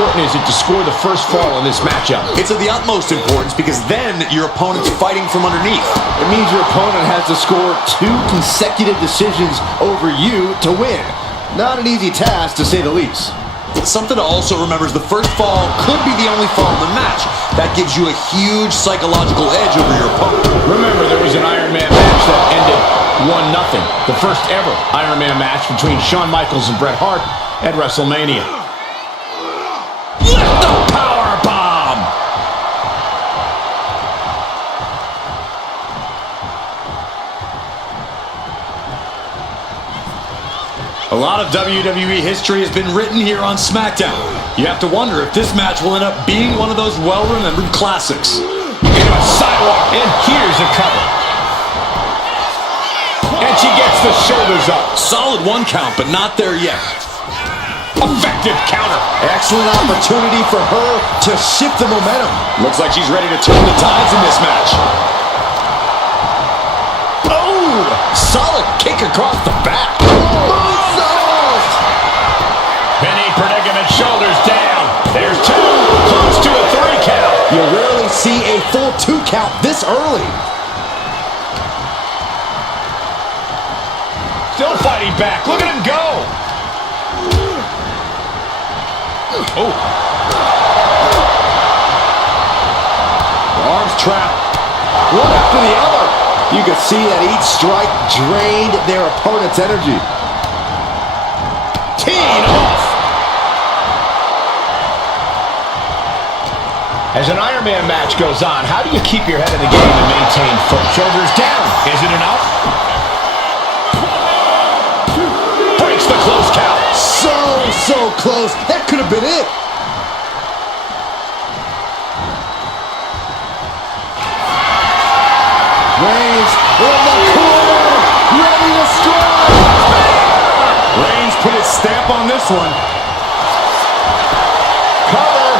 important is it to score the first fall in this matchup? It's of the utmost importance because then your opponent's fighting from underneath. It means your opponent has to score 2 consecutive decisions over you to win. Not an easy task, to say the least. Something to also remember is the first fall could be the only fall in the match. That gives you a huge psychological edge over your opponent. Remember, there was an Iron Man match that ended 1-0. The first ever Iron Man match between Shawn Michaels and Bret Hart at WrestleMania. Lift the power bomb! A lot of WWE history has been written here on SmackDown. You have to wonder if this match will end up being one of those well-remembered classics. Into a sidewalk, and here's a cover. And she gets the shoulders up. Solid 1 count, but not there yet. Effective counter. Excellent opportunity for her to shift the momentum. Looks like she's ready to turn the tides in this match. Oh! Solid kick across the back. Penny predicament, shoulders down. There's 2, close to a 3 count. You rarely see a full 2 count this early. Still fighting back. Look at him go. Oh. Arms trapped. One after the other. You could see that each strike drained their opponent's energy. Teeing off. As an Iron Man match goes on, how do you keep your head in the game and maintain focus? Shoulders down. Is it enough? Breaks the close count. So close. That could have been it. Reigns in the corner. Ready to strike. Reigns put his stamp on this one. Cover.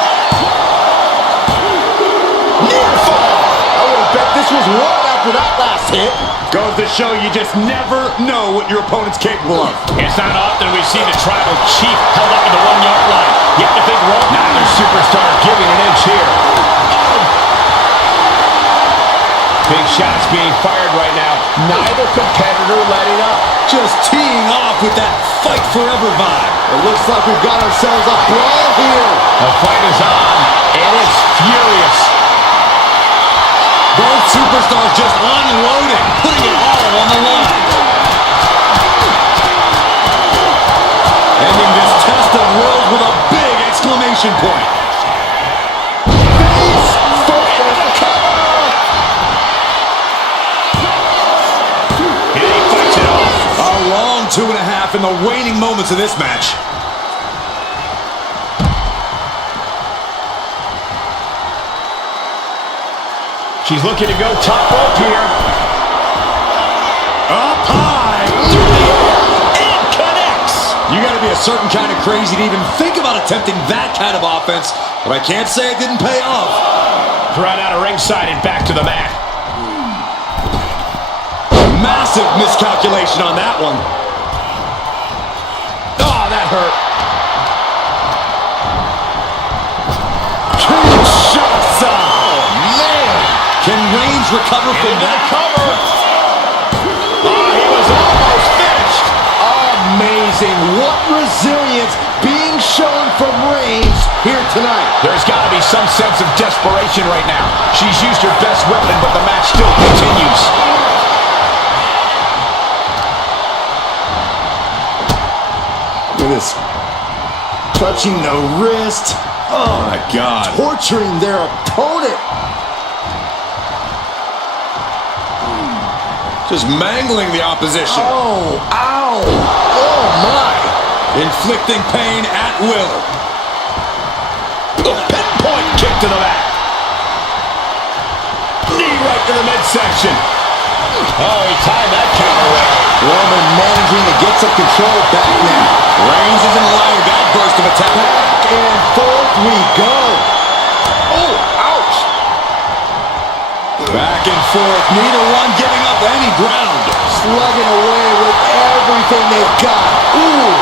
Near fall. I would have bet this was one after that last hit. Goes to show you just never know what your opponent's capable of. It's not often we see the tribal chief held up at the 1-yard line. You have to think neither superstar giving an inch here. Big shots being fired right now. Neither competitor letting up. Just teeing off with that fight forever vibe. It looks like we've got ourselves a brawl here. The fight is on, and it's furious. Both superstars just unloading, putting it all on the line. Ending this test of wills with a big exclamation point. Face first cover. And he fights it off. A long 2.5 in the waning moments of this match. She's looking to go top rope here. Up high. Through the air. And connects. You got to be a certain kind of crazy to even think about attempting that kind of offense, but I can't say it didn't pay off. Thrown out of ringside and back to the mat. Massive miscalculation on that one. Oh, that hurt. Kinshasa. Oh, man. Can Reigns recover from that? Cover. Oh, he was almost finished. Amazing. What resilience being shown from Reigns here tonight. There's got to be some sense of desperation right now. She's used her best weapon, but the match still continues. Look at this. Touching the wrist. Oh, my God. Torturing their opponent. Just mangling the opposition. Oh, ow. Oh, my. Inflicting pain at will. A pinpoint kick to the back. Knee right to the midsection. Oh, he timed that counter well. Roman managing to get some control back now. Reigns isn't allowing that burst of attack. Back and forth we go. Oh, ouch. Back and forth. Neither one giving up any ground. Slugging away with everything they've got. Ooh.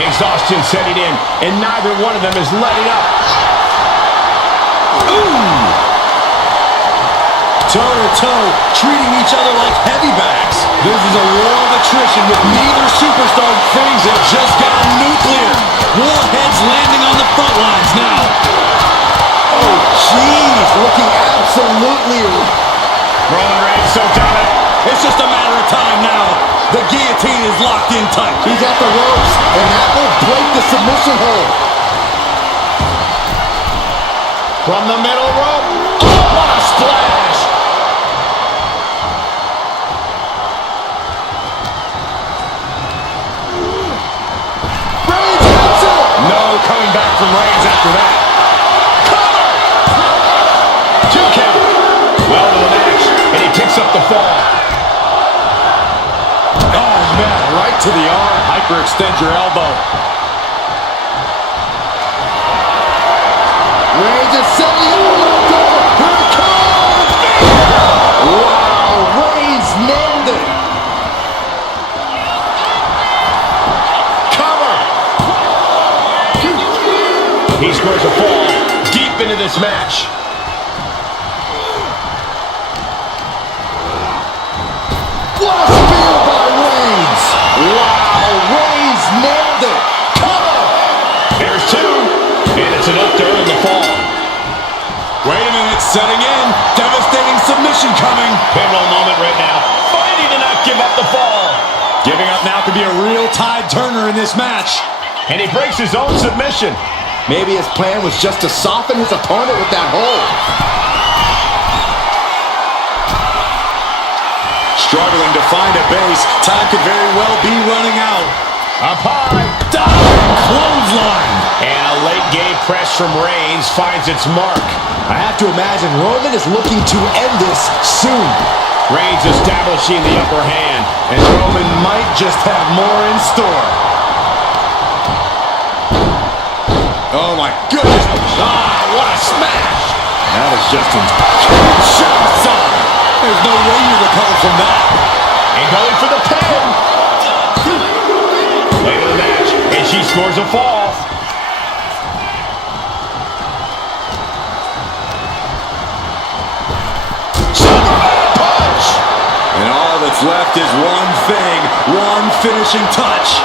Exhaustion setting in, and neither one of them is letting up. Ooh! Toe-to-toe, treating each other like heavy bags. This is a war of attrition with neither superstar. Things have just gotten nuclear. Warheads landing on the front lines now. Oh, jeez, looking absolutely... Roman Reigns so dominant. It's just a matter of time now. The guillotine is locked in tight. He's at the ropes, and that will break the submission hold. From the middle rope. Oh, what a splash! Reigns hits it! No coming back from Reigns after that. Cover! 2 count. Well to the match, and he picks up the fall. Oh, man, right to the arm. Hyperextend your elbow. Reigns is setting up the door. Here it comes! Wow, Reigns nailed it. Cover! He scores a fall deep into this match. What a spear by Reigns! Wow, Reigns nailed it! Cover! There's 2, and it's enough to earn the fall. Wait a minute, setting in. Devastating submission coming. Pivotal moment right now. Fighting to not give up the fall. Giving up now could be a real tide turner in this match. And he breaks his own submission. Maybe his plan was just to soften his opponent with that hold. Struggling to find a base. Time could very well be running out. Up high. Diving clothesline. And a late game press from Reigns finds its mark. I have to imagine Roman is looking to end this soon. Reigns establishing the upper hand. And Roman might just have more in store. Oh my goodness. Ah, what a smash. That is just an shot on. There's no way you recover from that. And going for the pin. Late in the match, and she scores a fall. Superman punch. And all that's left is one thing, one finishing touch.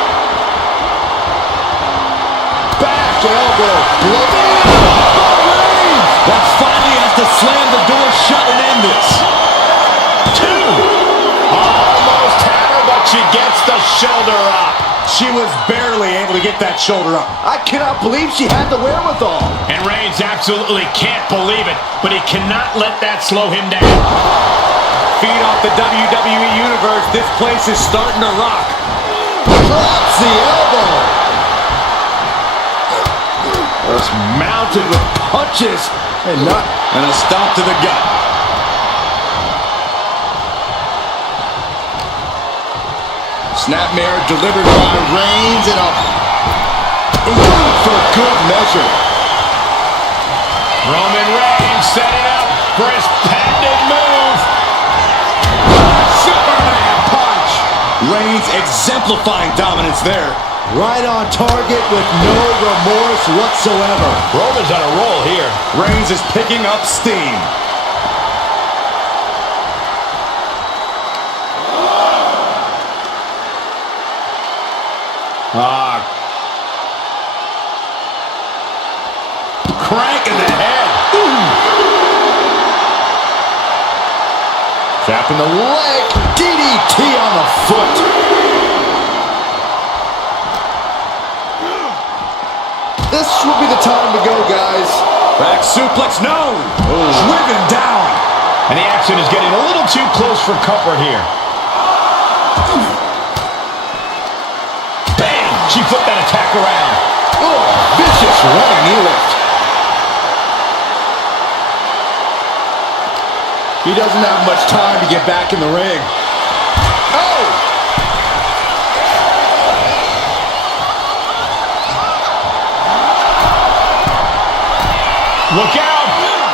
Back elbow. That finally has to slam the door shut and end this. 2. Almost had her, but she gets the shoulder up. She was barely able to get that shoulder up. I cannot believe she had the wherewithal. And Reigns absolutely can't believe it, but he cannot let that slow him down. Feed off the WWE Universe. This place is starting to rock. Drops the elbow. Just mounted with punches and not... And a stomp to the gut. Snapmare delivered by Reigns and a... for good measure. Roman Reigns setting up for his patented move. Superman punch. Reigns exemplifying dominance there. Right on target with no remorse whatsoever. Roman's on a roll here. Reigns is picking up steam. Crank in the head. Trapping the leg. DDT on the foot. This will be the time to go, guys. Back suplex, no. Driven down. And the action is getting a little too close for comfort here. Bam! She flipped that attack around. Oh, vicious running knee lift. He doesn't have much time to get back in the ring. Oh! Look out!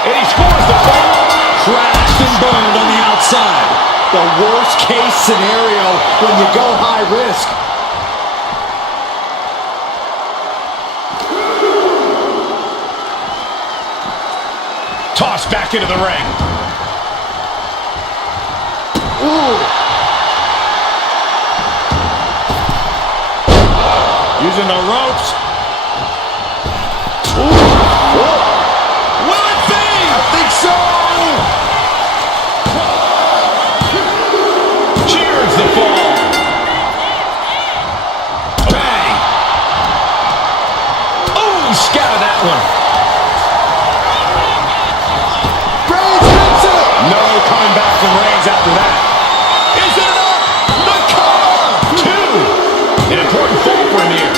And he scores the point. Crashed and burned on the outside. The worst case scenario when you go high risk. Tossed back into the ring. Ooh. Using the ropes. Ooh. Will it be? I think so. Cheers the fall. Bang. Ooh, scattered that one. Reigns hits it. No coming back from Reigns after that. Is it enough? The cover. 2. An important fall for him here.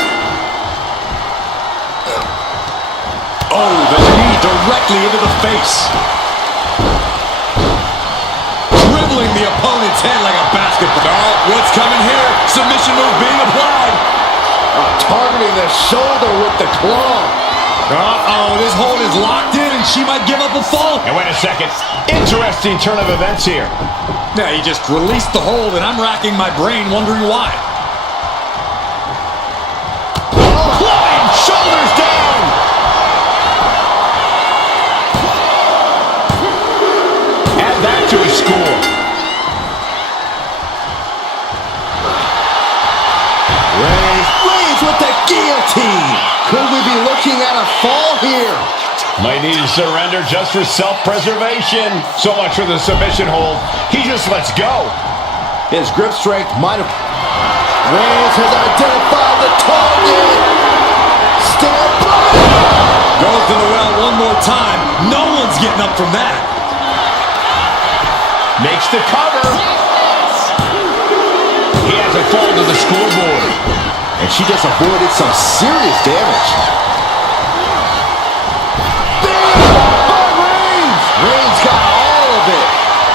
Oh, the knee directly into the face. Dribbling the opponent's head like a basketball. Oh, what's coming here? Submission move being applied. Targeting the shoulder with the claw. Uh-oh, this hold is locked in and she might give up a fall. And wait a second. Interesting turn of events here. Yeah, he just released the hold and I'm racking my brain wondering why. Flying shoulders down. Add that to his score. Reigns with the guillotine. Could we be looking at a fall here? Might need to surrender just for self-preservation. So much for the submission hold. He just lets go. His grip strength might have... Reigns has identified the target. Stand by. Goes to the well one more time. No one's getting up from that. Makes the cover. He has a fall to the scoreboard. And she just avoided some serious damage. Bam! By Reigns! Reigns got all of it.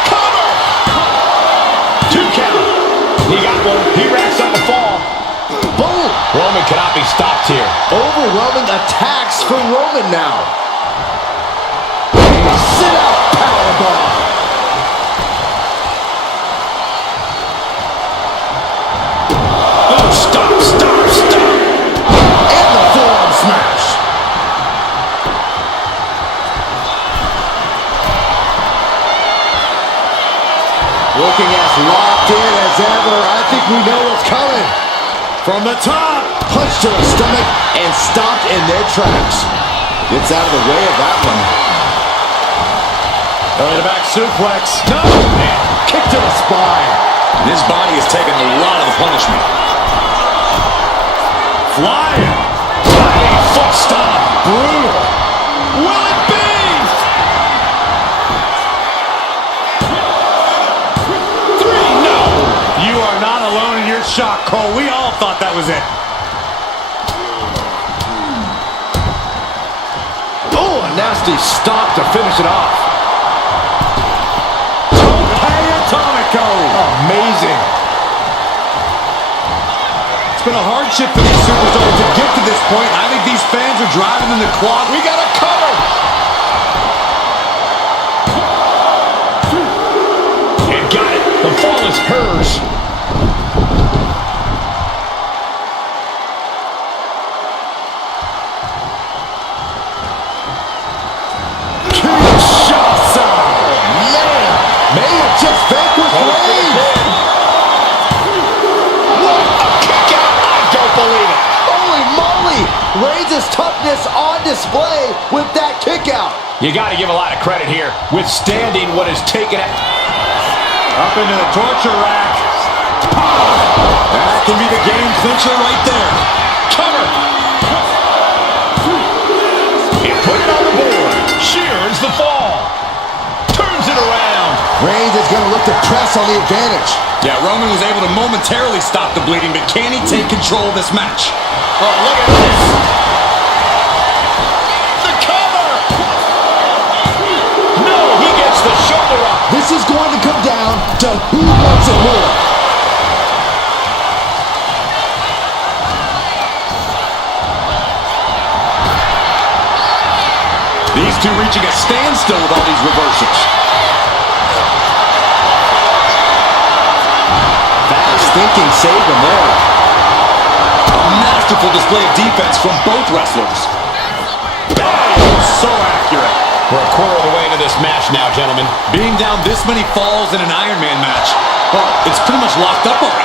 Cover! 2 count. He got one. He racks up a fall. Boom! Roman cannot be stopped here. Overwhelming attacks for Roman now. Sit out powerbomb. Oh, stop. And the forearm smash. Looking as locked in as ever. I think we know what's coming. From the top. Punch to the stomach and stopped in their tracks. Gets out of the way of that one. Belly to back suplex. No. Kick to the spine. His body has taken a lot of the punishment. Flying. Flying foot stomp. Brutal. Will it be? No. You are not alone in your shock, Cole. We all thought that was it. Oh, a nasty stop to finish it off. Atomico. Amazing. It's been a hardship for these superstars to get to this point. I think these fans are driving them to clock. We got a cover. And got it. The fall is hers. Kinshasa. Man, may have just vanquished Reigns. What a kick out. I don't believe it. Holy moly. Reigns' toughness on display with that kick out. You got to give a lot of credit here. Withstanding what is taken at... Up into the torture rack. That can be the game clincher right there. Cover. And put it on the board. Shears the fall. Turns it around. Reigns is going to look to press on the advantage. Yeah, Roman was able to momentarily stop the bleeding, but can he take control of this match? Oh, look at this. The cover. No, he gets the shoulder up. This is going to come down to who wants it more. These two reaching a standstill with all these reversals. Fast thinking saved him there. A masterful display of defense from both wrestlers. Oh, so accurate. We're a quarter of the way into this match now, gentlemen. Being down this many falls in an Iron Man match, well, it's pretty much locked up already.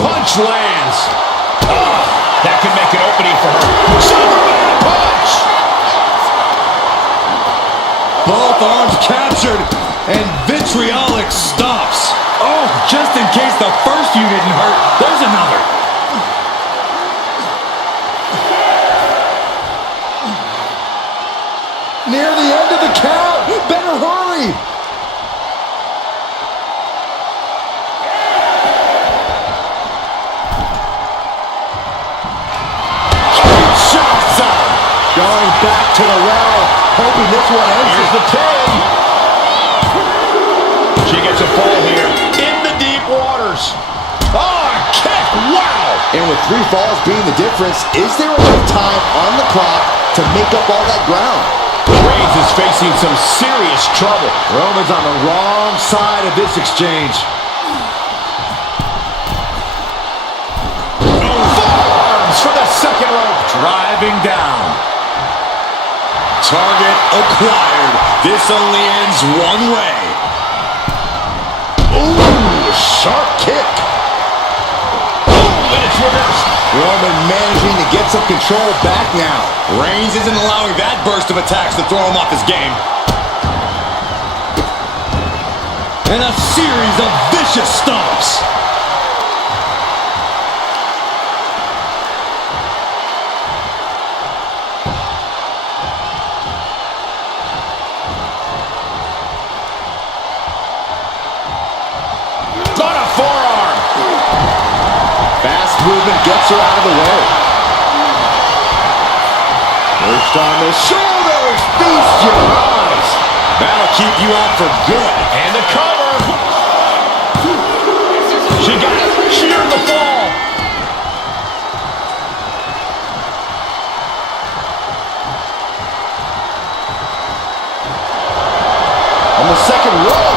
Punch lands. That can make an opening for her. Superman punch! Both arms captured, and vitriolic stops. Oh, just in case the first few didn't hurt, there's another. Near the end of the count. Better hurry. Going back to the well, hoping this one ends. Here's the pin. She gets a fall here in the deep waters. Oh, a kick. Wow. And with 3 falls being the difference, is there enough time on the clock to make up all that ground? Reigns is facing some serious trouble. Roman's on the wrong side of this exchange. Forearms for the second rope. Driving down. Target acquired. This only ends one way. Ooh, sharp kick. Boom, and it's reversed. Roman managing to get some control back now. Reigns isn't allowing that burst of attacks to throw him off his game. And a series of vicious stomps. Movement gets her out of the way. First on the shoulders, feast your eyes. That'll keep you out for good. And the cover. She got it. She earned the fall. On the second rope.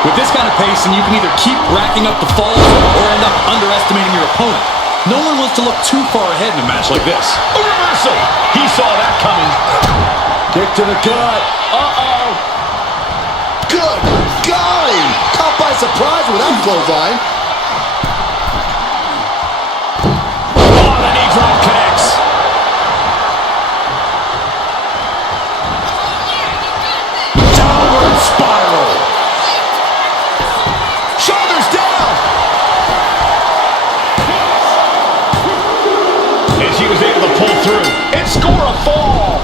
With this kind of pacing, you can either keep racking up the falls or end up underestimating your opponent. No one wants to look too far ahead in a match like this. A reversal. He saw that coming. Kick to the gut. Uh-oh. Good golly. Caught by surprise with that clothesline. Oh, the knee drop connects. Downward spiral. Shoulders down. And she was able to pull through and score a fall.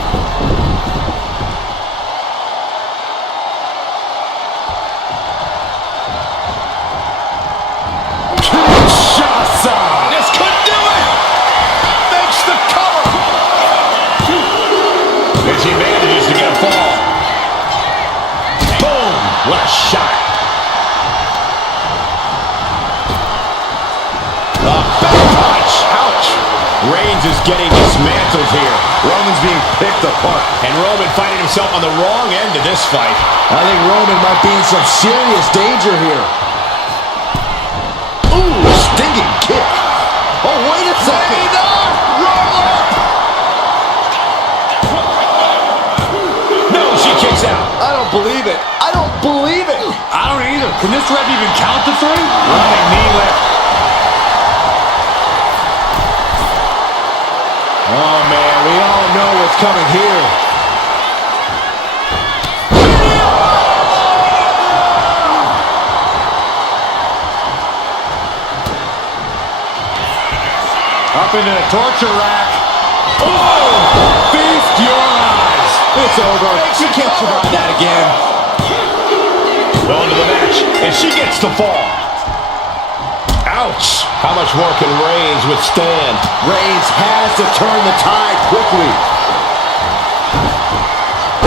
Kinshasa. This could do it. Makes the cover. And she manages to get a fall. Boom. What a shot. Reigns is getting dismantled here. Roman's being picked apart. And Roman finding himself on the wrong end of this fight. I think Roman might be in some serious danger here. Ooh, stinging kick. Oh, wait a second. No, she kicks out. I don't believe it. I don't believe it. I don't either. Can this ref even count to 3? Running knee lift. Oh, man, we all know what's coming here. Up into the torture rack. Oh! Feast your eyes. It's over. You can't survive that again. Going to the match, and she gets the fall. Ouch! How much more can Reigns withstand? Reigns has to turn the tide quickly.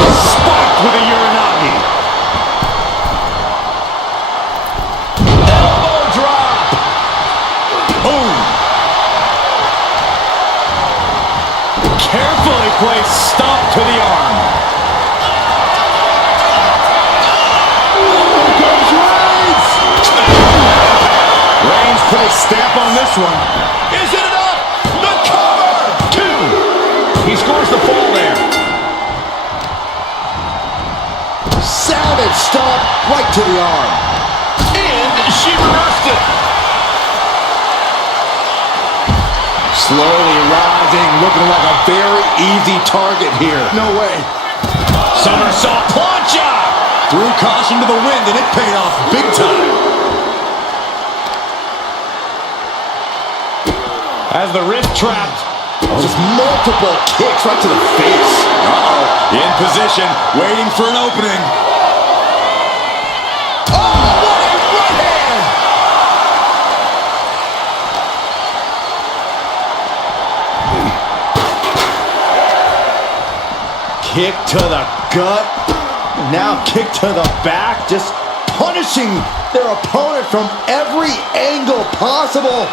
Spiked with a Uranagi. Elbow drop! Boom! place stomp to the arm. Here comes Reigns! Reigns put a stamp on this one. Is it enough? The cover! 2. He scores the fall there. Savage stomp right to the arm. And she reversed it. Slowly rising, looking like a very easy target here. No way. Somersault plancha. Threw caution to the wind, and it paid off big time. Has the wrist trapped. Just multiple kicks right to the face. Uh-oh. In position, waiting for an opening. Oh, what a right hand! Kick to the gut. Now kick to the back. Just punishing their opponent from every angle possible.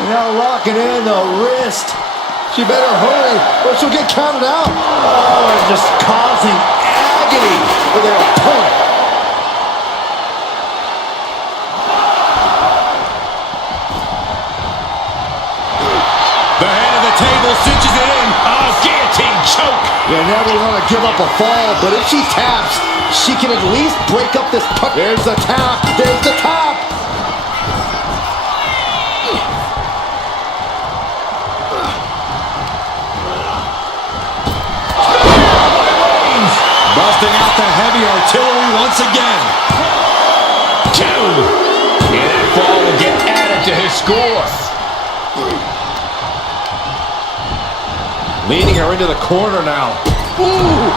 And now locking in the wrist. She better hurry or she'll get counted out. Oh, and just causing agony for their opponent. The head of the table cinches it in. Oh, guillotine choke. You never want to give up a fall, but if she taps, she can at least break up this punch. There's the tap. There's the tap. Busting out the heavy artillery once again. 2. And that fall will get added to his score. Leading her into the corner now. Ooh.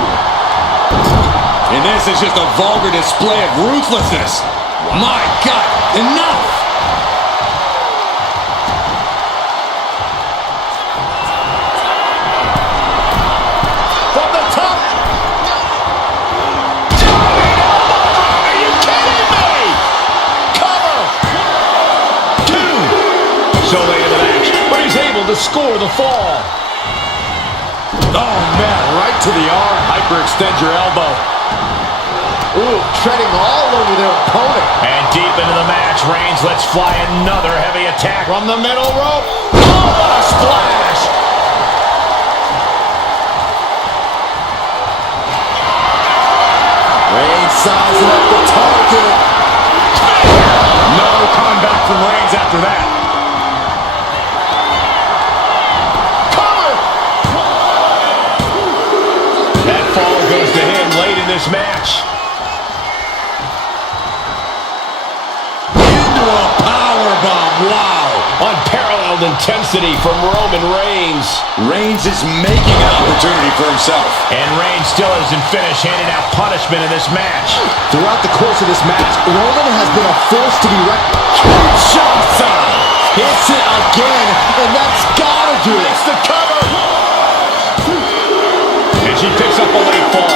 And this is just a vulgar display of ruthlessness. My God, enough! From the top. Are you kidding me? Cover. 2. So late in the match, but he's able to score the fall. Oh, man, right to the arm. Hyperextend your elbow. Ooh, treading all over their opponent. And deep into the match, Reigns lets fly another heavy attack from the middle rope. Oh, what a splash! Reigns sizing up the target. No coming back from Reigns after that. That fall goes to him late in this match. Into a powerbomb, wow. Unparalleled intensity from Roman Reigns. Reigns is making an opportunity for himself. And Reigns still isn't finished handing out punishment in this match. Throughout the course of this match, Roman has been a force to be reckoned. Kinshasa! Hits it again, and that's gotta do it. It's the cover. And she picks up a late fall.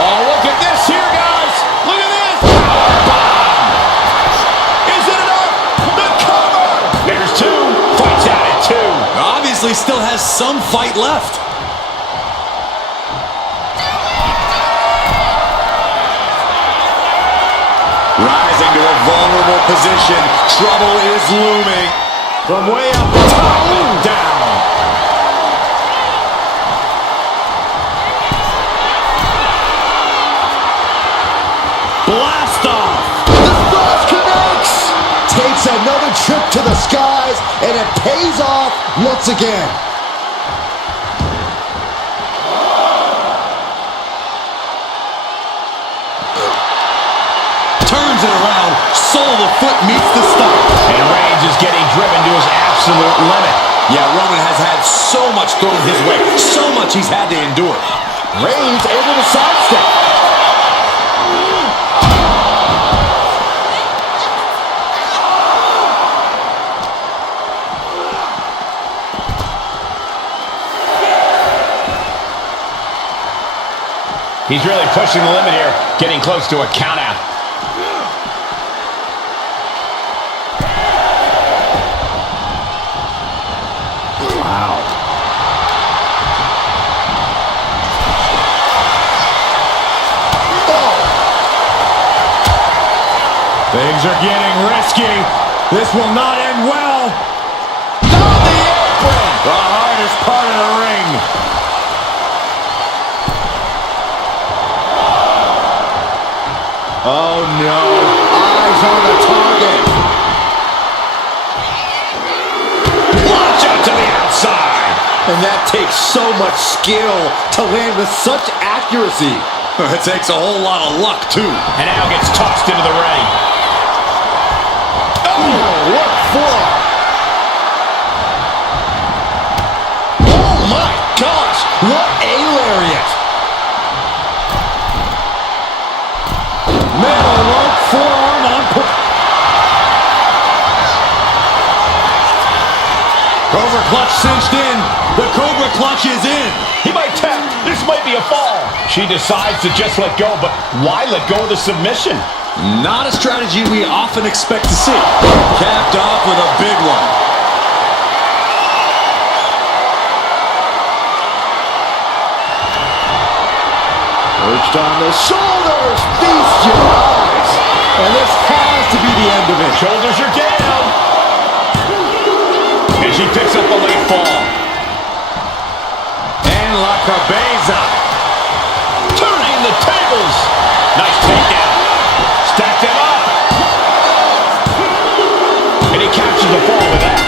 Oh, look at this here, guys. Look at this. Powerbomb. Is it enough? The cover. There's 2. Fights out at 2. Obviously still has some fight left. Rising to a vulnerable position. Trouble is looming. From way up the top and down. Blast off. The cross connects. Takes another trip to the skies, and it pays off once again. Turns it around. Sole of the foot meets the stomach. And Reigns is getting driven to his absolute limit. Yeah, Roman has had so much thrown his way. So much he's had to endure. Reigns able to sidestep. He's really pushing the limit here, getting close to a countout. Wow. Oh. Things are getting risky. This will not end well. On the apron. The hardest part of the ring. Oh no. Eyes on the target. Launch out to the outside. And that takes so much skill to land with such accuracy. It takes a whole lot of luck, too. And now gets tossed into the ring. Oh, what forearm. Oh my gosh, what a lariat. Metal rope forearm on Cobra clutch cinched in. The Cobra clutch is in. He might tap. This might be a fall. She decides to just let go, but why let go of the submission? Not a strategy we often expect to see. Capped off with a big one. Perched on the shoulders, feast your eyes. And this has to be the end of it. Shoulders are down. And she picks up a late fall. And La Cabeza. Turning the tables. Nice takedown. Stacked him up. And he captures the fall with that.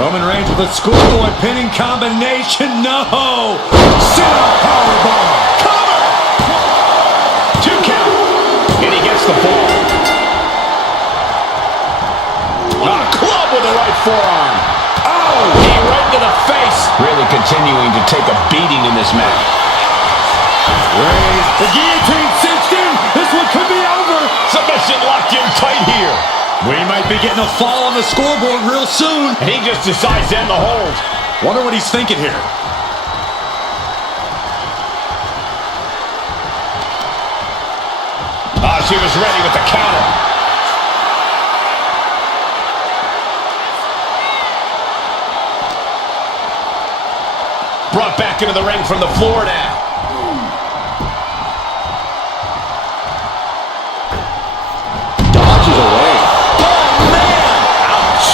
Roman Reigns with a schoolboy pinning combination. No! Sit-up powerbomb. Cover! 2 count. And he gets the fall. A club with the right forearm. Oh! Knee right to the face. Really continuing to take a beating in this match. Reigns, the guillotine cinched in. This one could be over. Submission locked in tight here. We might be getting a fall on the scoreboard real soon. And he just decides to end the hold. Wonder what he's thinking here. She was ready with the counter. Brought back into the ring from the floor now. Dodges away. Oh, man! Ouch!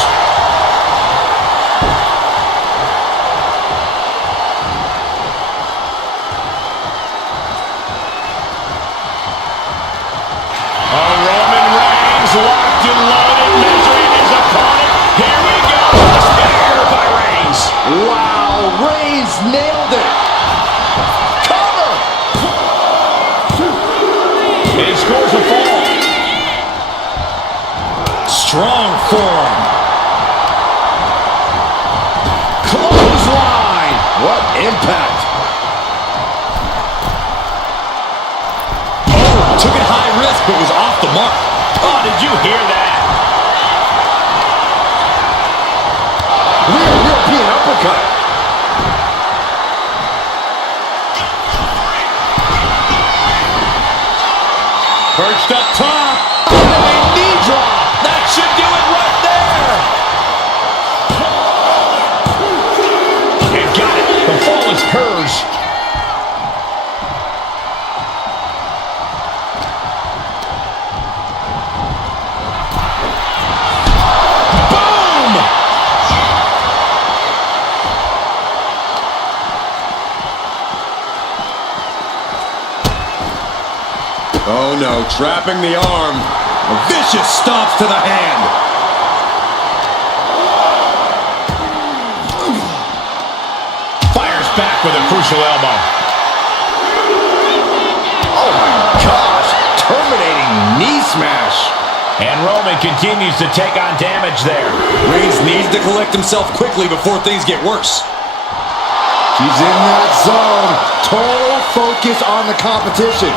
Roman Reigns locked and loaded, measuring his opponent. Here we go. Spear by Reigns. Wow, Reigns nailed it. Cover. And he scores a fall. Strong forearm. Clothesline. What impact. Oh, took it high risk, but was off the mark. Oh, did you hear that? Rear European uppercut. Perched up top. Knee drop. That should do it right there. And got it. The fall is hers. Boom! Oh no, trapping the arm. A vicious stomps to the hand. Fires back with a crucial elbow. Oh my gosh, terminating knee smash. And Roman continues to take on damage there. Reigns needs to collect himself quickly before things get worse. She's in that zone. Total focus on the competition.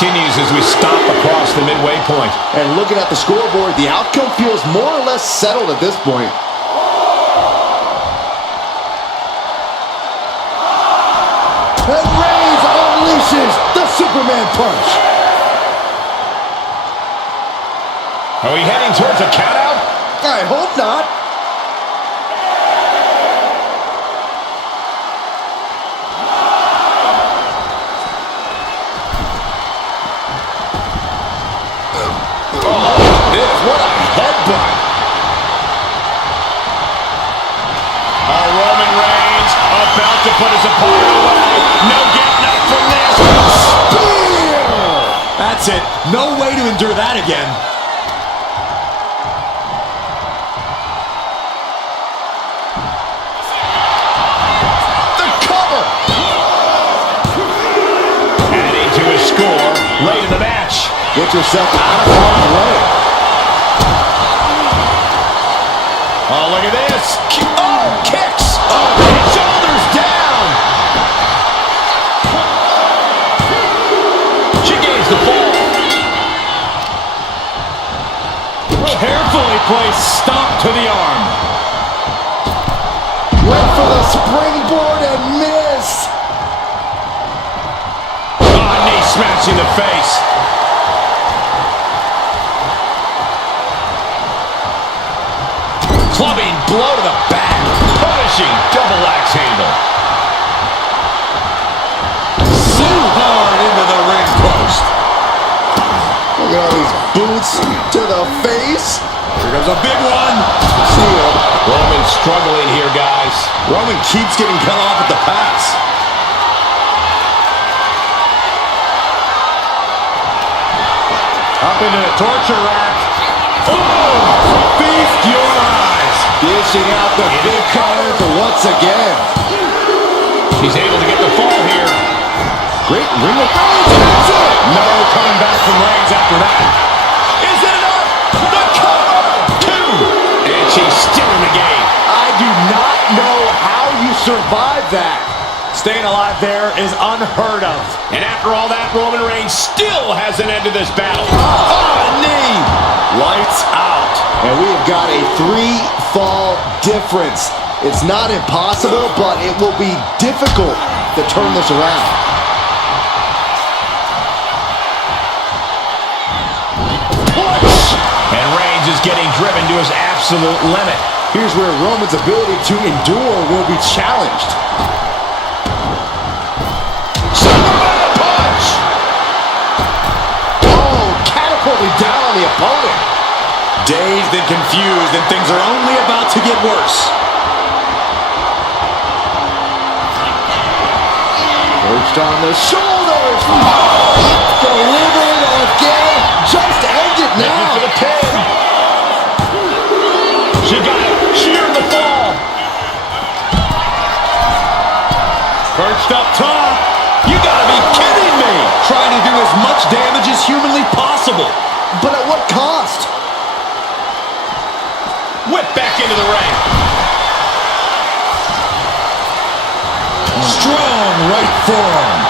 continues as we stop across the midway point. And looking at the scoreboard, the outcome feels more or less settled at this point. And Reigns unleashes the Superman punch. Are we heading towards a countout? I hope not. What a headbutt. Roman Reigns about to put his opponent away. No getting up from this. Spear! That's it. No way to endure that again. The cover! Adding to his score late in the match. Get yourself out of harm's way. Oh, look at this. Oh, kicks. Oh, shoulders down. She gains the fall. Carefully placed stomp to the arm. Went for the springboard and missed. Oh, knee smash in the face. Clubbing blow to the back. Punishing double axe handle. So hard into the ring post. Look at all these boots to the face. Here comes a big one. Shield. Roman struggling here, guys. Roman keeps getting cut off at the pass. Up into the torture rack. Oh! Feast your eyes. Dishing out the big cover once again. He's able to get the fall here. Great ring of fire. No coming back from Reigns after that. Is it enough? The cover! Two! And she's still in the game. I do not know how you survive that. Staying alive there is unheard of. And after all that, Roman Reigns still hasn't ended this battle. Oh, knee. Lights out. And we have got a 3-fall difference. It's not impossible, but it will be difficult to turn this around. Push! And Reigns is getting driven to his absolute limit. Here's where Roman's ability to endure will be challenged. Superman punch! Oh, catapulted down on the opponent. Dazed and confused, and things are only about to get worse. Perched on the shoulders. Delivered again. Just end it Looking now. for the pin. She got it. She earned the fall. Perched up top. You gotta be kidding me. Trying to do as much damage as humanly possible. But at what cost? Whip back into the ring. Strong right forearm.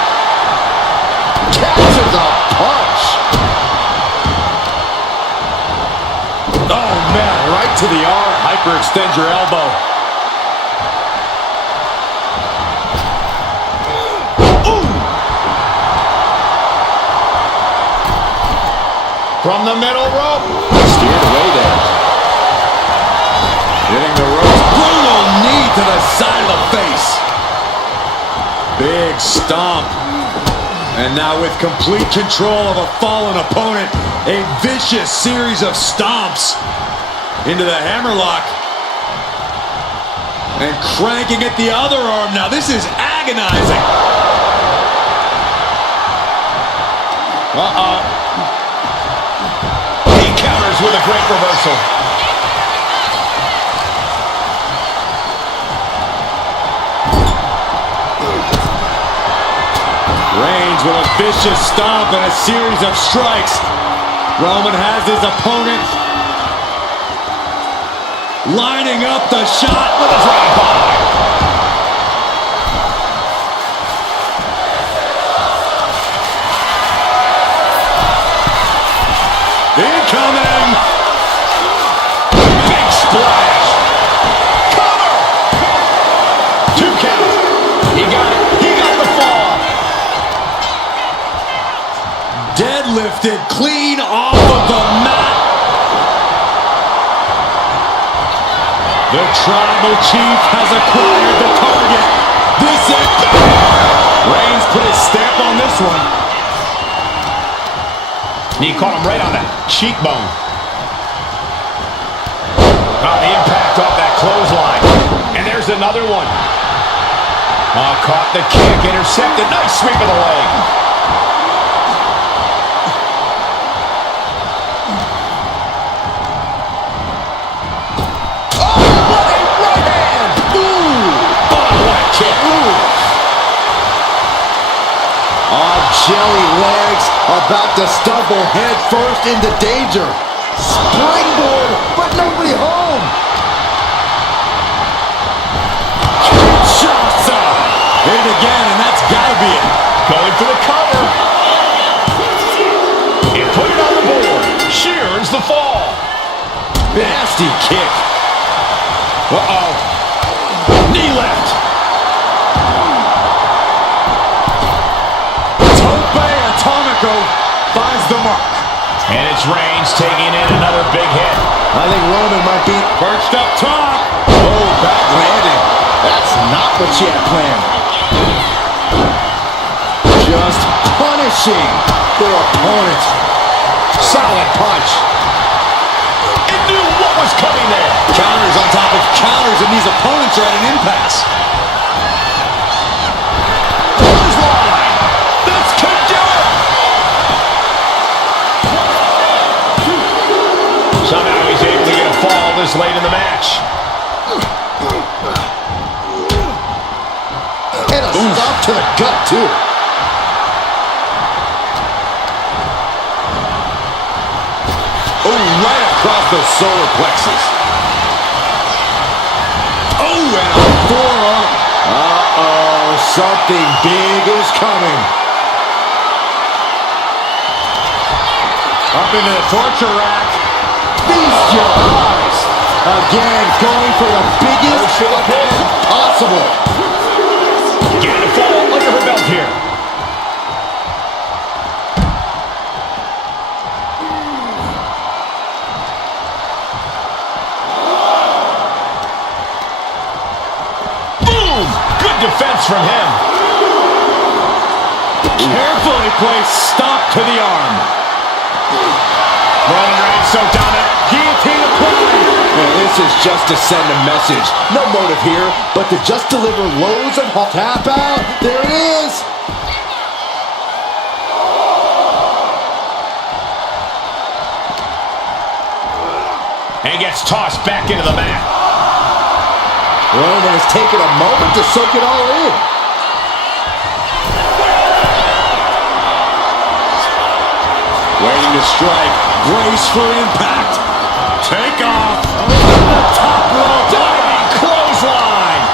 Catches a punch. Oh, man, right to the arm. Hyperextend your elbow. Ooh. From the middle rope. Steered away there. Hitting the ropes. Brutal knee to the side of the face. Big stomp. And now with complete control of a fallen opponent, a vicious series of stomps into the hammerlock. And cranking at the other arm. Now this is agonizing. He counters with a great reversal. Reigns with a vicious stomp and a series of strikes. Roman has his opponent lining up the shot with a drop by. clean off of the mat. The Tribal Chief has acquired the target. This is... Reigns put his stamp on this one. He caught him right on that cheekbone. Oh, the impact off that clothesline. And there's another one. Oh, caught the kick, intercepted. Nice sweep of the leg. Oh, what a right hand. Ooh. Oh, what a kick. Ooh. Oh, jelly legs about to stumble head first into danger. Springboard, but nobody home. Kinshasa. Hit it again, and that's got to be it. Going for the cover. And put it on the board. Shears the fall. Nasty kick. Uh-oh. Knee left. Tope Atomico finds the mark. And it's Reigns taking in another big hit. I think Roman might be Perched up top. oh, back landing. That's not what she had planned. Just punishing their opponent. Solid punch. It knew what was coming there. Counters on top of counters, and these opponents are at an impasse. Clothesline. This could do it. Somehow he's able to get a fall this late in the match. And a stop to the gut, too. Oh, right across the solar plexus. Oh, and a forearm. Uh-oh, something big is coming. Up into the torture rack. Feast your eyes. Again, going for the biggest hit possible. Getting a fall under her belt here. Boom! Good defense from him. Carefully placed stomp to the arm. Roman Reigns so dominant. Guillotine applied. And this is just to send a message. No motive here, but to just deliver lows and tap out. There it is. And gets tossed back into the mat. Roman has taken a moment to soak it all in. Waiting to strike. Brace for impact. Take off. The top rope. Diving clothesline.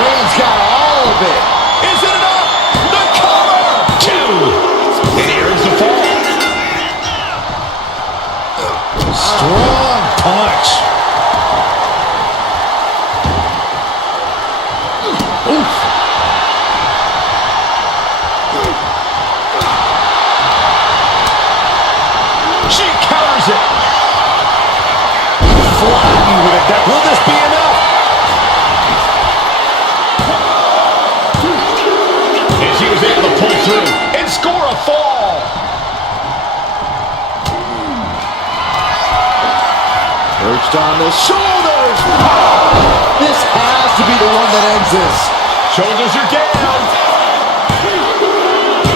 Reigns got all of it. Is it enough? The cover! Two! And here's the fall. Strong punch. Oof. She counters it. Flattened with a death. Will this be enough? And she was able to pull through and score a fall. Perched on the shoulders. This has to be the one that ends this. Shoulders are down.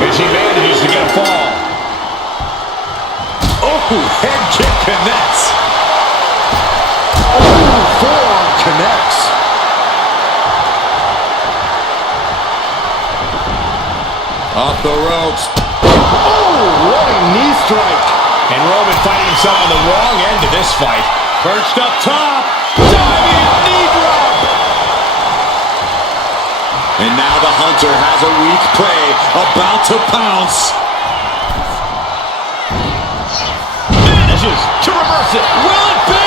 And she manages to get a fall. Oh, head kick connects. Ooh, forearm connects. Off the ropes. Oh, what a knee strike. And Roman finding himself on the wrong end of this fight. Perched up top. Diving knee drop. And now the Hunter has a weak prey about to pounce. Manages to reverse it. Will it be?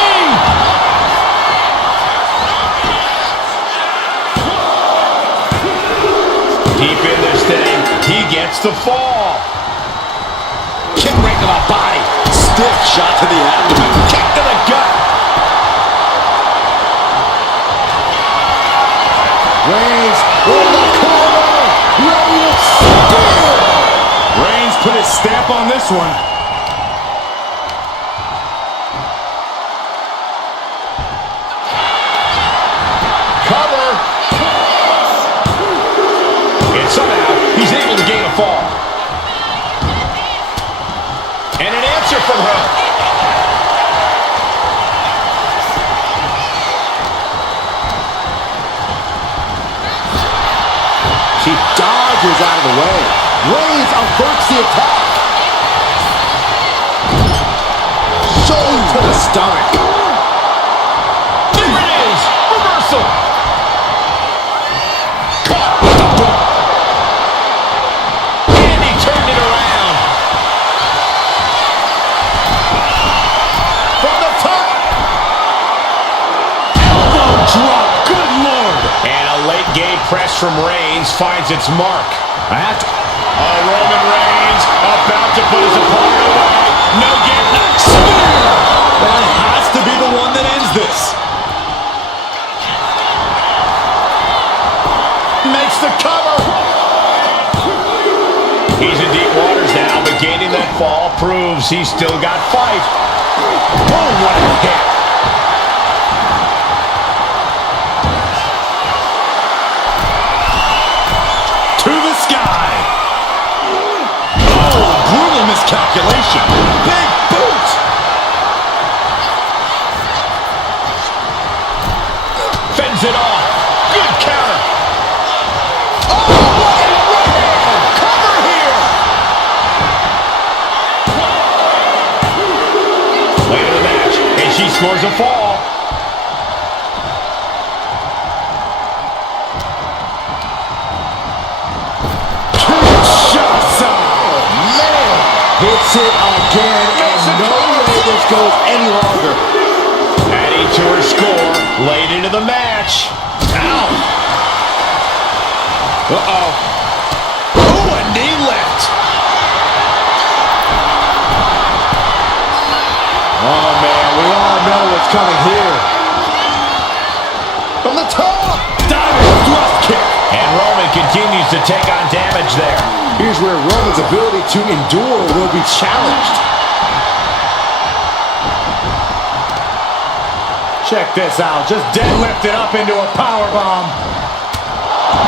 Deep in this thing, he gets the fall. Kick right to the body. Stiff shot to the abdomen. Kick to the gut. Reigns in the corner, ready to spear. Reigns put his stamp on this one. Cover. And somehow, he's able to gain a fall. And an answer from her. She dodges out of the way. Reigns averts the attack. Shoulder to the stomach. There it is. Reversal. Caught with the boot. And he turned it around. From the top. Elbow drop. Good Lord. And a late game press from Reigns finds its mark. Roman Reigns about to put his opponent away. No getting spear. That has to be the one that ends this. Makes the cover. He's in deep waters now, but gaining that fall proves he's still got fight. Oh, what a hit. To the sky. Oh, brutal miscalculation. Big boot. Fends it off. Good counter. Oh, what a right hand. Cover here. Later in the match, and she scores a fall. Hits it again, and no way this goes any longer. Adding to her score late into the match. Ow! Uh-oh. Oh, a knee lift. Oh, man, we all know what's coming here. From the top! Diving thrust kick. And Roman continues to take on damage there. Here's where Roman's ability to endure will be challenged. Check this out. Just deadlifted up into a powerbomb.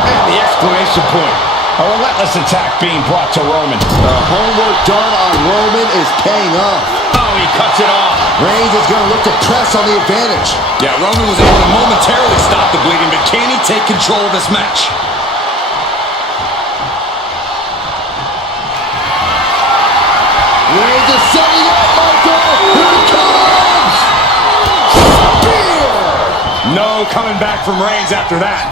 And the exclamation point. A relentless attack being brought to Roman. The homework done on Roman is paying off. Oh, he cuts it off. Reigns is going to look to press on the advantage. Yeah, Roman was able to momentarily stop the bleeding, but can he take control of this match? Reigns is setting up, Michael. Here it comes. Spear. No coming back from Reigns after that.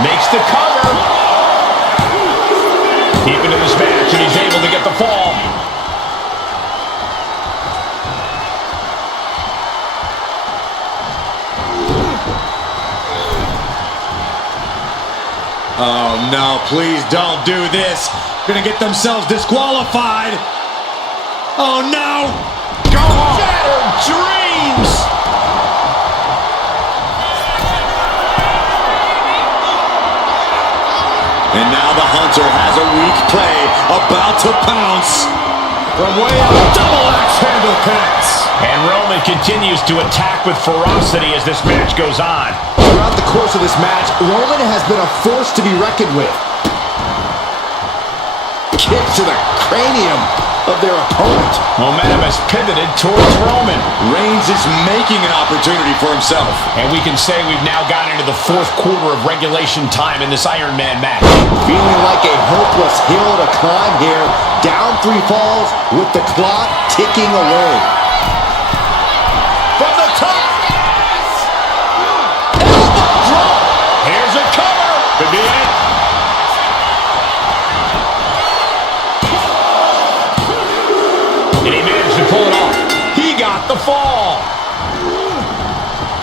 Makes the cover. Deep into this match, and he's able to get the fall. Oh, no, please don't do this. Gonna get themselves disqualified. Oh, no. Go on. Shattered dreams. And now the Hunter has a weak prey about to pounce. From way up, double axe handle connects. And Roman continues to attack with ferocity as this match goes on. Throughout the course of this match, Roman has been a force to be reckoned with. Kick to the cranium of their opponent. Momentum has pivoted towards Roman. Reigns is making an opportunity for himself. And we can say we've now gotten into the fourth quarter of regulation time in this Iron Man match. Feeling like a hopeless hill to climb here. Down 3 falls with the clock ticking away. Could be it. And he managed to pull it off. He got the fall.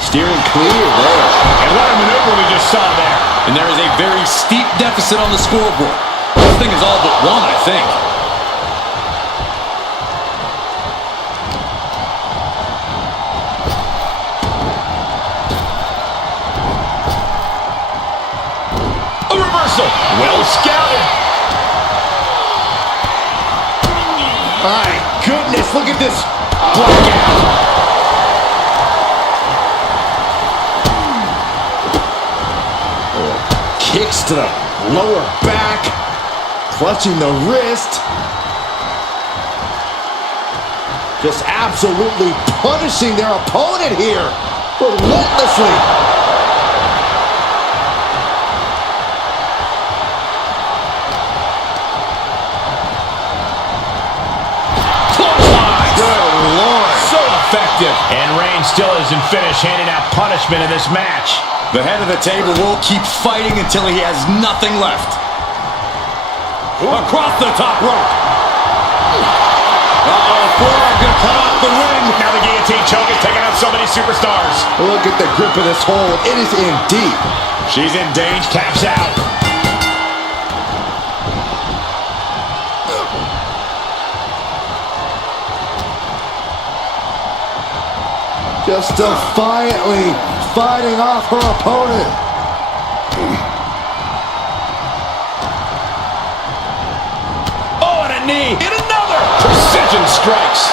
Steering clear there. And what a maneuver we just saw there. And there is a very steep deficit on the scoreboard. This thing is all but won, I think. A reversal. Well scouted. My goodness, look at this blackout. Kicks to the lower back, clutching the wrist. Just absolutely punishing their opponent here, relentlessly. Clothesline. Good Lord. So effective. And Reigns still isn't finished handing out punishment in this match. The head of the table will keep fighting until he has nothing left. Across the top rope. Uh-oh, forearm gonna come off the ring. Now the guillotine choke is taking out so many superstars. Look at the grip of this hold. It is in deep. She's in danger. Taps out. Just defiantly fighting off her opponent. Oh, and a knee. And another. Precision strikes.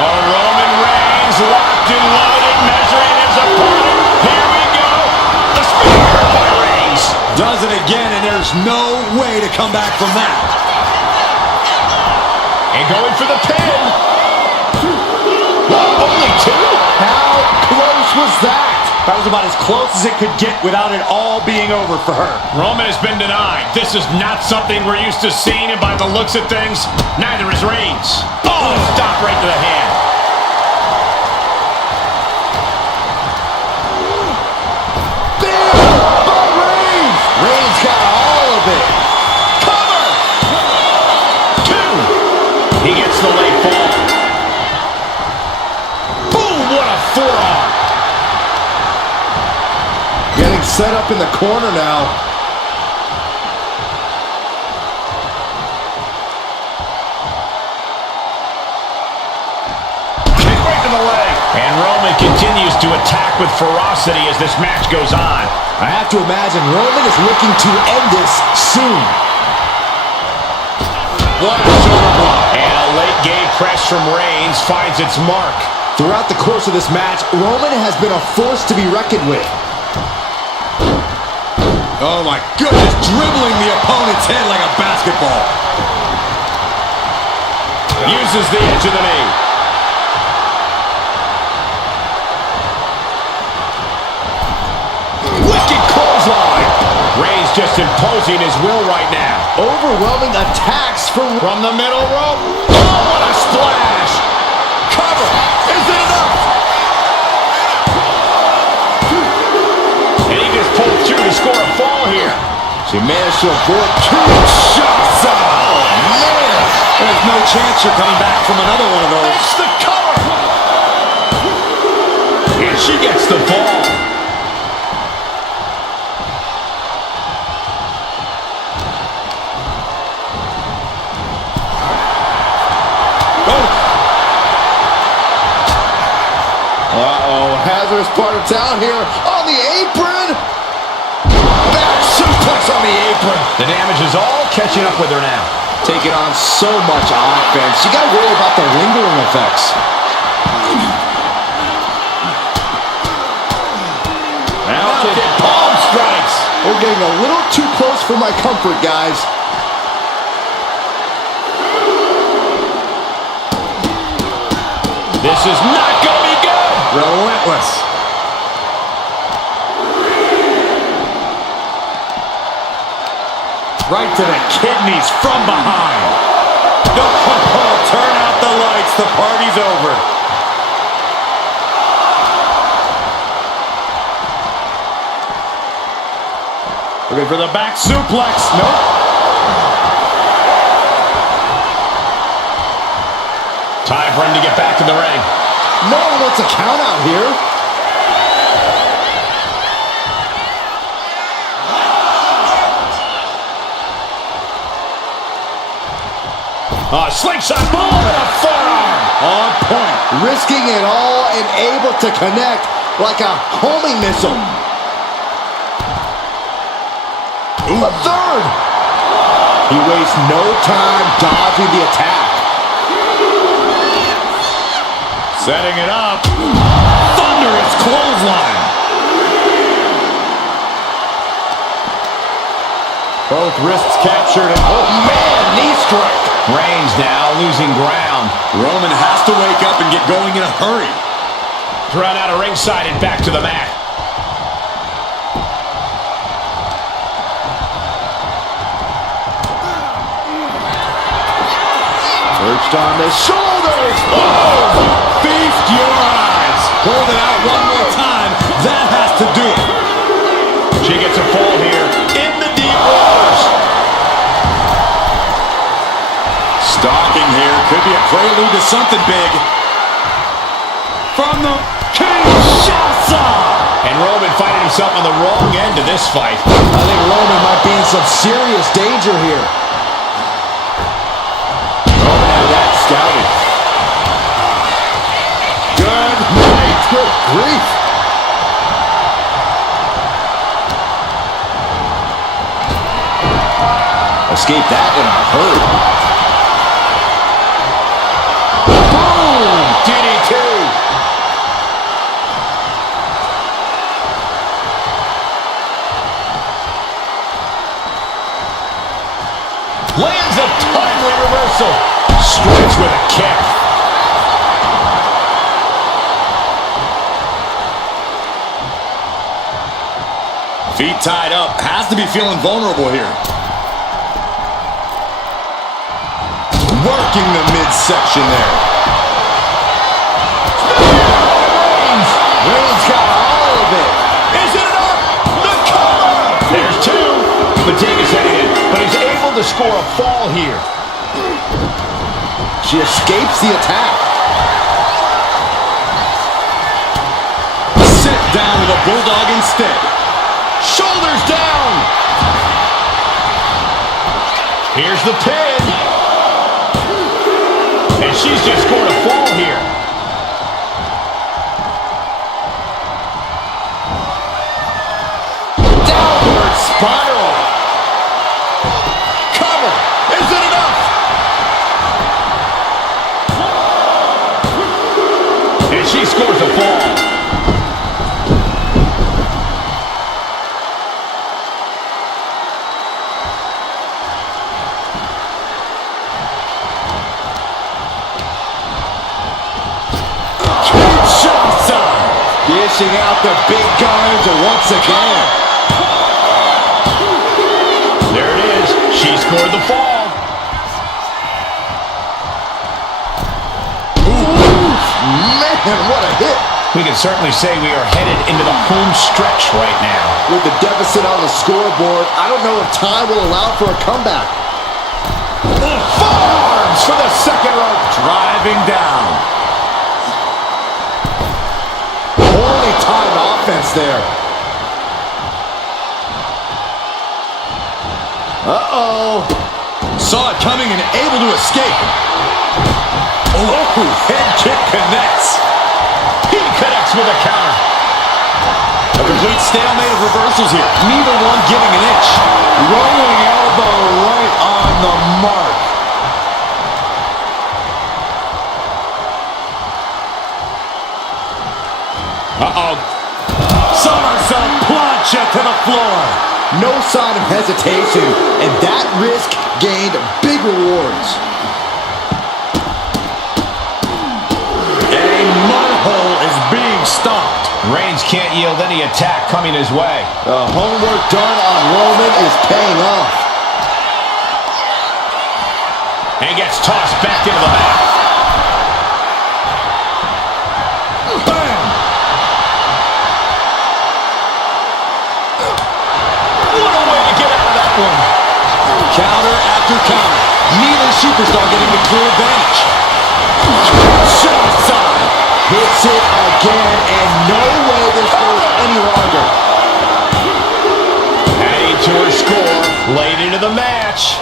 Oh, Roman Reigns locked and loaded, measuring his opponent. Here we go. The spear by Reigns. Does it again, and there's no way to come back from that. And going for the pin. Only two? How close was that? That was about as close as it could get without it all being over for her. Roman has been denied. This is not something we're used to seeing, and by the looks of things, neither is Reigns. Oh, stop right to the hand. Bam! By Reigns! Reigns got all of it. Cover! Two. He gets the late fall. Boom, what a forearm. Getting set up in the corner now. Kick right to the leg. And Roman continues to attack with ferocity as this match goes on. I have to imagine Roman is looking to end this soon. What a shoulder block. And a late game press from Reigns finds its mark. Throughout the course of this match, Roman has been a force to be reckoned with. Oh my goodness, dribbling the opponent's head like a basketball. Uses the edge of the knee. Wicked clothesline. Reigns just imposing his will right now. Overwhelming attacks from the middle rope. Oh, what a splash. Cover. Is it enough? And he just pulled through to score a fall here. She managed to avoid two shots. Oh, man. There's no chance you're coming back from another one of those. Makes the cover. And she gets the fall. Hazardous part of town here on the apron. Back suplex on the apron. The damage is all catching up with her now. Taking on so much offense. You got to worry about the lingering effects. Mounted palm strikes. We're getting a little too close for my comfort, guys. This is not going to be good. Relentless. Right to the kidneys from behind. No, turn out the lights. The party's over. Looking for the back suplex. Nope. Time for him to get back in the ring. No one wants a count out here. Slingshot boom and a forearm. On point. Risking it all and able to connect like a homing missile. Ooh. A third. He wastes no time dodging the attack. Setting it up. Thunderous clothesline. Both wrists captured. And Oh, man, knee strike. Reigns now losing ground. Roman has to wake up and get going in a hurry. Thrown out of ringside and back to the mat. Perched on the shoulders. Oh! Feast your eyes. Hold it out one more time. That has to do it. She gets a fall here in the deep waters. Stalking here. Could be a prelude to something big. From the Kinshasa. And Roman finding himself on the wrong end of this fight. I think Roman might be in some serious danger here. Roman had that scouted. Good night. Good grief. Escape that in a hurry. Boom. DDT. Lands a timely reversal. Strikes with a kick. Feet tied up. Has to be feeling vulnerable here. Working the midsection there. Reigns got all of it. Is it enough? The cover! There's two. Fatigue is setting in, but he's able to score a fall here. She escapes the attack. Sit down with a bulldog instead. Shoulders down. Here's the pin. And she's just scored a fall here. Downward spiral. Cover. Is it enough? And she scores a fall. Dishing out the big guns once again. There it is. She scored the fall. Man, what a hit. We can certainly say we are headed into the home stretch right now. With the deficit on the scoreboard, I don't know if time will allow for a comeback. Forearms for the second rope. Driving down. Poorly timed offense there. Uh-oh. Saw it coming and able to escape. Oh, head kick connects. He connects with a counter. A complete stalemate of reversals here. Neither one giving an inch. Rolling elbow right on the mark. Uh-oh. Somersault plancha to the floor. No sign of hesitation, and that risk gained big rewards. A mud hole is being stopped. Reigns can't yield any attack coming his way. The homework done on Roman is paying off. And gets tossed back into the mat. Bam! What a way to after counter. Neither superstar getting the clear advantage. Suicide. Hits it again, and no way this goes any longer. Adding to her score late into the match.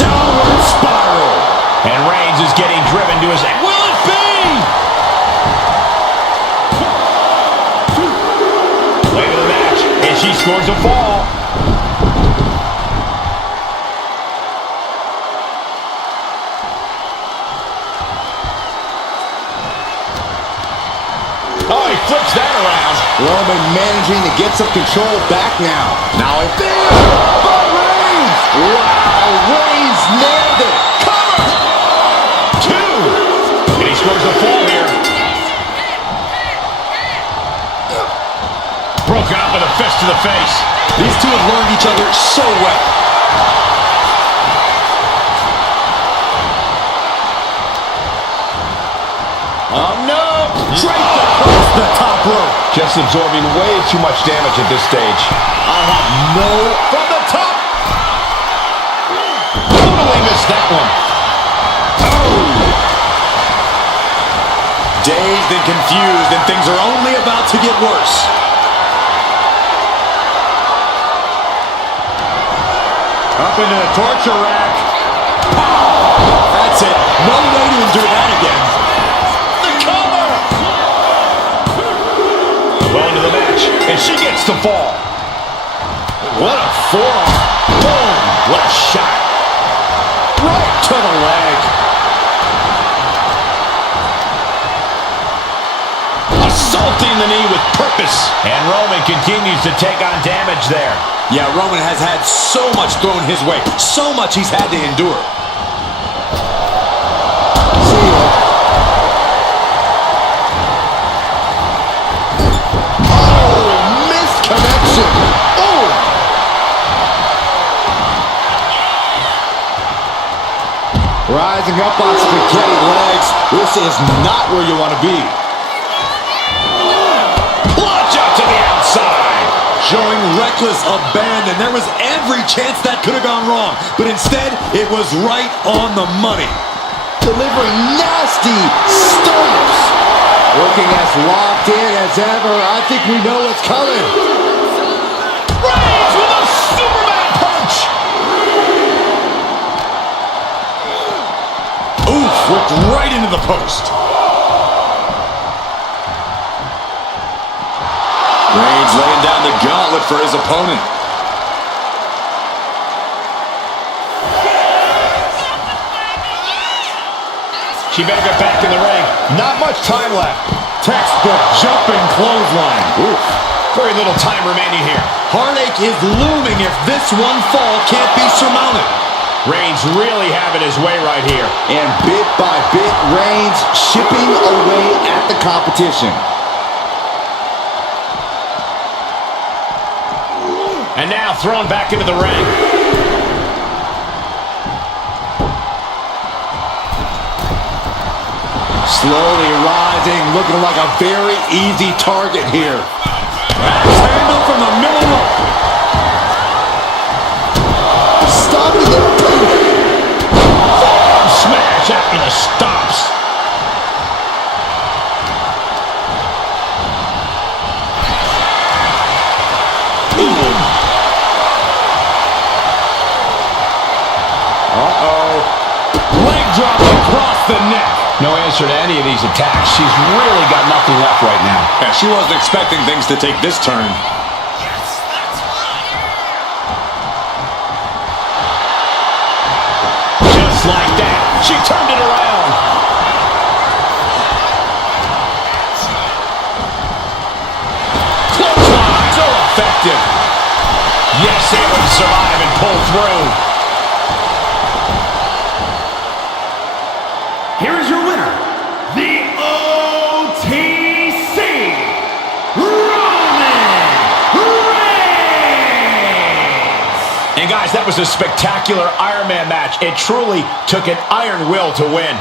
Downward spiral. And Reigns is getting driven to his end. Will it be? Late in the match, and she scores a fall. Oh, he flips that around. Roman managing to get some control back now. Now it's there, but Reigns! Wow, Reigns nailed it! Cover! Two! And he scores a fall here. Broken up with a fist to the face. These two have learned each other so well. Oh, no! Draped across the top rope. Just absorbing way too much damage at this stage. I have no... From the top! Totally missed that one. Dazed and confused, and things are only about to get worse. Up into the torture rack. That's it. No way to endure that again. The cover! Well into the match, and she gets the fall. What a forearm. Boom. What a shot. Right to the leg. Assaulting the knee with purpose. And Roman continues to take on damage there. Yeah, Roman has had so much thrown his way. So much he's had to endure. See ya. Oh, missed connection. Oh. Rising up on spaghetti legs. This is not where you want to be. Launch out to the outside. Showing reckless abandon. There was every chance that could have gone wrong. But instead, it was right on the money. Delivering nasty stomps. Looking as locked in as ever. I think we know what's coming. Reigns with a Superman punch. Oof, whipped right into the post. Reigns laying down the gauntlet for his opponent. She better get back in the ring. Not much time left. Textbook jumping clothesline. Oof. Very little time remaining here. Heartache is looming if this one fall can't be surmounted. Reigns really having his way right here. And bit by bit, Reigns chipping away at the competition. And now thrown back into the ring. Slowly rising, looking like a very easy target here. Handle from the middle rope. Stopping the Forearm smash after the stops. Leg drop across the neck. No answer to any of these attacks. She's really got nothing left right now. Yeah, she wasn't expecting things to take this turn. Just like that, she turned it around. Clothesline, so effective. Yes, able to survive and pull through. Here is your winner, the OTC, Roman Reigns! And guys, that was a spectacular Iron Man match. It truly took an iron will to win.